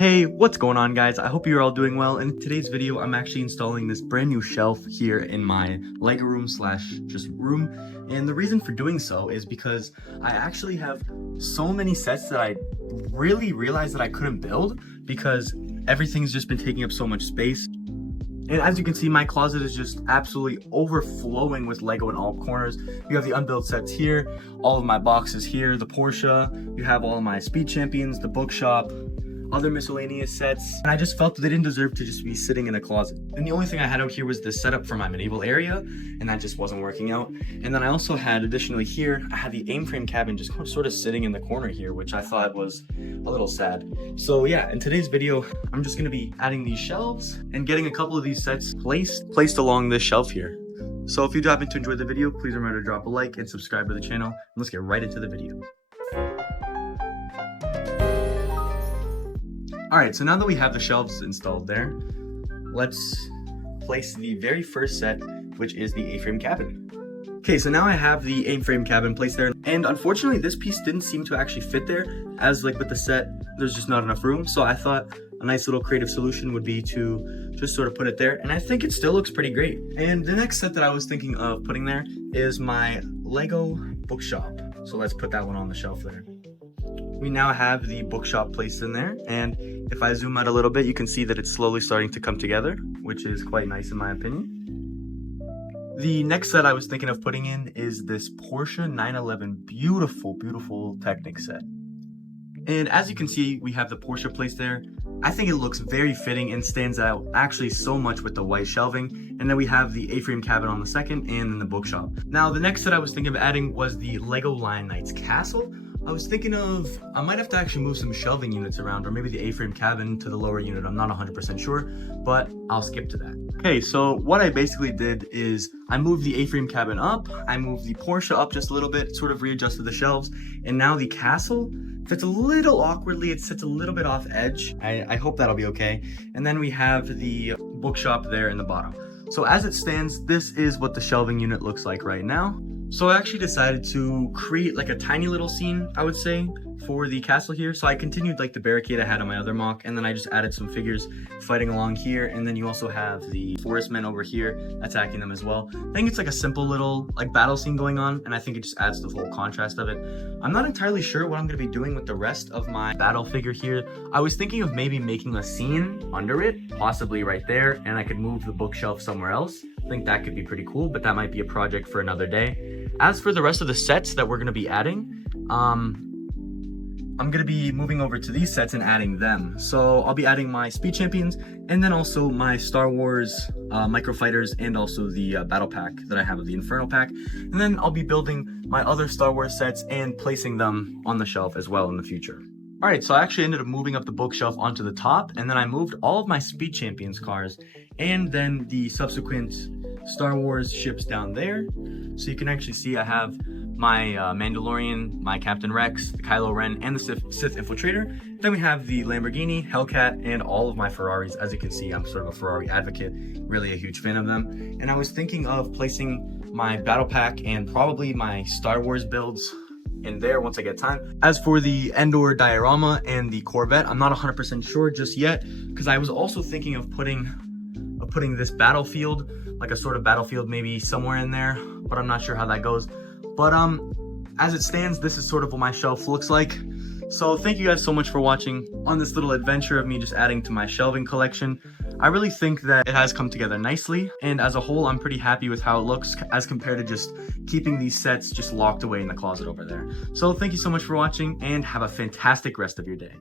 Hey, what's going on, guys? I hope you're all doing well. In today's video, I'm actually installing this brand new shelf here in my Lego room slash just room. And the reason for doing so is because I actually have so many sets that I really realized that I couldn't build because everything's just been taking up so much space. And as you can see, my closet is just absolutely overflowing with Lego in all corners. You have the unbuilt sets here, all of my boxes here, the Porsche, you have all of my Speed Champions, the Bookshop, other miscellaneous sets, and I just felt that they didn't deserve to just be sitting in a closet. And the only thing I had out here was the setup for my medieval area, and that just wasn't working out. And then I also had, additionally here, I had the aim frame cabin just sort of sitting in the corner here, which I thought was a little sad. So yeah, in today's video, I'm just gonna be adding these shelves and getting a couple of these sets placed along this shelf here. So if you do happen to enjoy the video, please remember to drop a like and subscribe to the channel. And let's get right into the video. Alright, so now that we have the shelves installed there, let's place the very first set, which is the A-frame cabin. Okay, so now I have the A-frame cabin placed there, and unfortunately this piece didn't seem to actually fit there, as like with the set, there's just not enough room, so I thought a nice little creative solution would be to just sort of put it there, and I think it still looks pretty great. And the next set that I was thinking of putting there is my Lego Bookshop, so let's put that one on the shelf there. We now have the Bookshop placed in there, and if I zoom out a little bit, you can see that it's slowly starting to come together, which is quite nice in my opinion. The next set I was thinking of putting in is this Porsche 911 beautiful Technic set. And as you can see, we have the Porsche placed there. I think it looks very fitting and stands out actually so much with the white shelving. And then we have the A-frame cabin on the second and then the Bookshop. Now, the next set I was thinking of adding was the Lego Lion Knights castle. I was thinking of, I might have to actually move some shelving units around, or maybe the A-frame cabin to the lower unit. I'm not 100% sure, but I'll skip to that. Okay, so what I basically did is I moved the A-frame cabin up, I moved the Porsche up just a little bit, sort of readjusted the shelves, and now the castle fits a little awkwardly. It sits a little bit off edge. I hope that'll be okay. And then we have the Bookshop there in the bottom. So as it stands, this is what the shelving unit looks like right now. So I actually decided to create like a tiny little scene, I would say, for the castle here. So I continued like the barricade I had on my other mock, and then I just added some figures fighting along here. And then you also have the forest men over here attacking them as well. I think it's like a simple little like battle scene going on, and I think it just adds to the whole contrast of it. I'm not entirely sure what I'm going to be doing with the rest of my battle figure here. I was thinking of maybe making a scene under it, possibly right there, and I could move the bookshelf somewhere else. I think that could be pretty cool, but that might be a project for another day. As for the rest of the sets that we're going to be adding, I'm going to be moving over to these sets and adding them. So I'll be adding my Speed Champions, and then also my Star Wars Microfighters, and also the battle pack that I have of the Inferno pack. And then I'll be building my other Star Wars sets and placing them on the shelf as well in the future. Alright, so I actually ended up moving up the bookshelf onto the top, and then I moved all of my Speed Champions cars, and then the subsequent Star Wars ships down there. So you can actually see I have my Mandalorian, my Captain Rex, the Kylo Ren, and the Sith Infiltrator. Then we have the Lamborghini, Hellcat, and all of my Ferraris. As you can see, I'm sort of a Ferrari advocate, really a huge fan of them. And I was thinking of placing my battle pack and probably my Star Wars builds in there once I get time. As for the Endor diorama and the Corvette, I'm not 100% sure just yet, because I was also thinking of putting this battlefield, like a sort of battlefield maybe somewhere in there, but I'm not sure how that goes. But as it stands, this is sort of what my shelf looks like. So thank you guys so much for watching on this little adventure of me just adding to my shelving collection. I really think that it has come together nicely, and as a whole, I'm pretty happy with how it looks as compared to just keeping these sets just locked away in the closet over there. So thank you so much for watching, and have a fantastic rest of your day.